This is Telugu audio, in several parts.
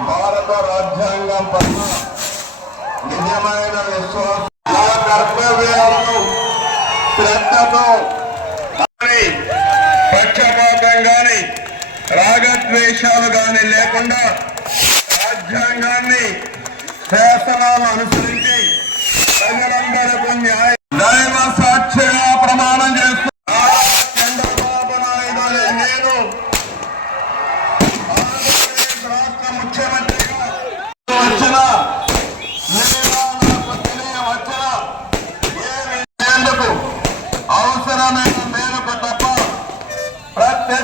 భారత రాజ్యాంగం పట్ల నిజమైన విశ్వాసం నా కర్తవ్యాలను శ్రద్ధతో కానీ పక్షపాతం గాని రాగద్వేషాలు గాని లేకుండా రాజ్యాంగాన్ని శాసనాలు అనుసరించి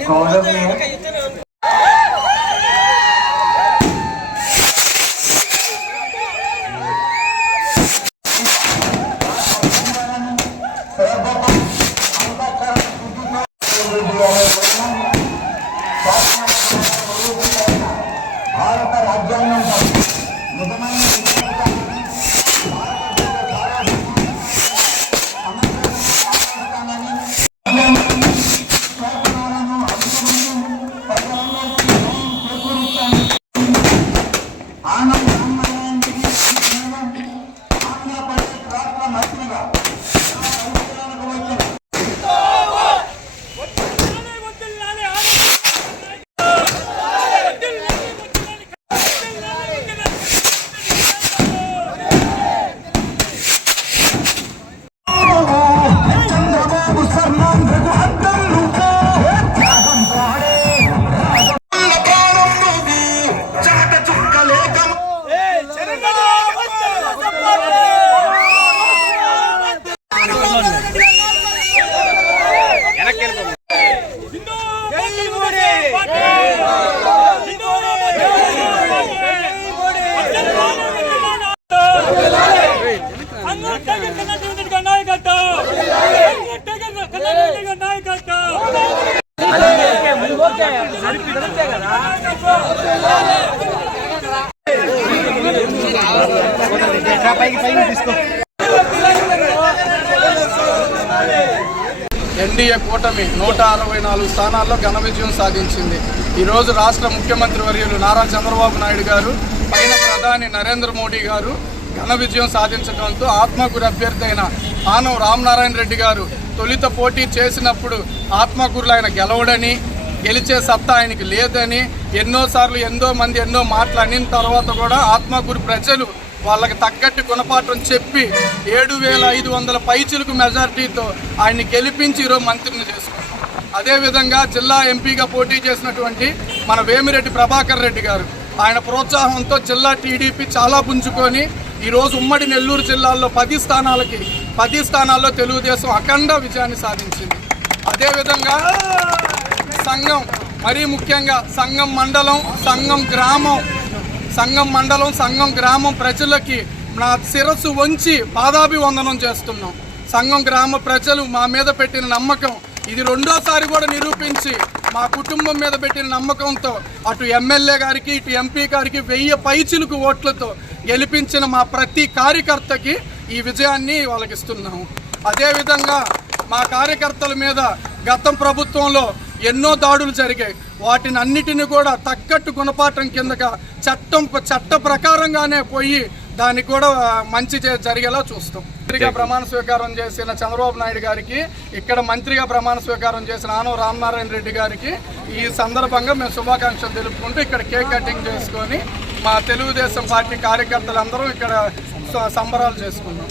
భారత ఎన్డీఏ కూటమి నూట అరవై నాలుగు స్థానాల్లో ఘన విజయం సాధించింది. ఈరోజు రాష్ట్ర ముఖ్యమంత్రి వర్యులు నారా చంద్రబాబు నాయుడు గారు పైన ప్రధాని నరేంద్ర మోడీ గారు ఘన విజయం సాధించడంతో ఆత్మకూరు అభ్యర్థి అయిన ఆనం రామనారాయణ రెడ్డి గారు తొలిత పోటీ చేసినప్పుడు ఆత్మకూరులో ఆయన గెలవడని గెలిచే సత్తా ఆయనకి లేదని ఎన్నోసార్లు ఎంతో మంది ఎన్నో మాట్లాడిన తర్వాత కూడా ఆత్మకూరు ప్రజలు వాళ్ళకి తగ్గట్టు గుణపాఠం చెప్పి ఏడు వేల ఐదు వందల పైచులకు మెజార్టీతో ఆయన్ని గెలిపించి ఈరోజు మంత్రిని చేసుకున్నాం అదేవిధంగా జిల్లా ఎంపీగా పోటీ చేసినటువంటి మన వేమిరెడ్డి ప్రభాకర్ రెడ్డి గారు ఆయన ప్రోత్సాహంతో జిల్లా టీడీపీ చాలా పుంజుకొని ఈరోజు ఉమ్మడి నెల్లూరు జిల్లాల్లో పది స్థానాలకి పది స్థానాల్లో తెలుగుదేశం అఖండ విజయాన్ని సాధించింది. అదేవిధంగా సంఘం మరీ ముఖ్యంగా సంఘం మండలం సంఘం గ్రామం. సంఘం మండలం సంఘం గ్రామం ప్రజలకి నా శిరస్సు వంచి పాదాభివందనం చేస్తున్నాం. సంఘం గ్రామ ప్రజలు మా మీద పెట్టిన నమ్మకం ఇది రెండోసారి కూడా నిరూపించి మా కుటుంబం మీద పెట్టిన నమ్మకంతో అటు ఎమ్మెల్యే గారికి ఇటు ఎంపీ గారికి వెయ్యి పైచిలుకు ఓట్లతో గెలిపించిన మా ప్రతి కార్యకర్తకి ఈ విజయాన్ని వాళ్ళకిస్తున్నాము. అదేవిధంగా మా కార్యకర్తల మీద గతం ప్రభుత్వంలో ఎన్నో దాడులు జరిగాయి. వాటిని అన్నిటిని కూడా తగ్గట్టు గుణపాఠం కిందగా చట్టం చట్ట ప్రకారంగానే పోయి దానికి కూడా మంచి జరిగేలా చూస్తాం. మంత్రిగా ప్రమాణ స్వీకారం చేసిన చంద్రబాబు నాయుడు గారికి ఇక్కడ మంత్రిగా ప్రమాణ స్వీకారం చేసిన ఆనవ రామనారాయణ రెడ్డి గారికి ఈ సందర్భంగా మేము శుభాకాంక్షలు తెలుపుకుంటూ ఇక్కడ కేక్ కటింగ్ చేసుకొని మా తెలుగుదేశం పార్టీ కార్యకర్తలందరూ ఇక్కడ సంబరాలు చేసుకున్నాం.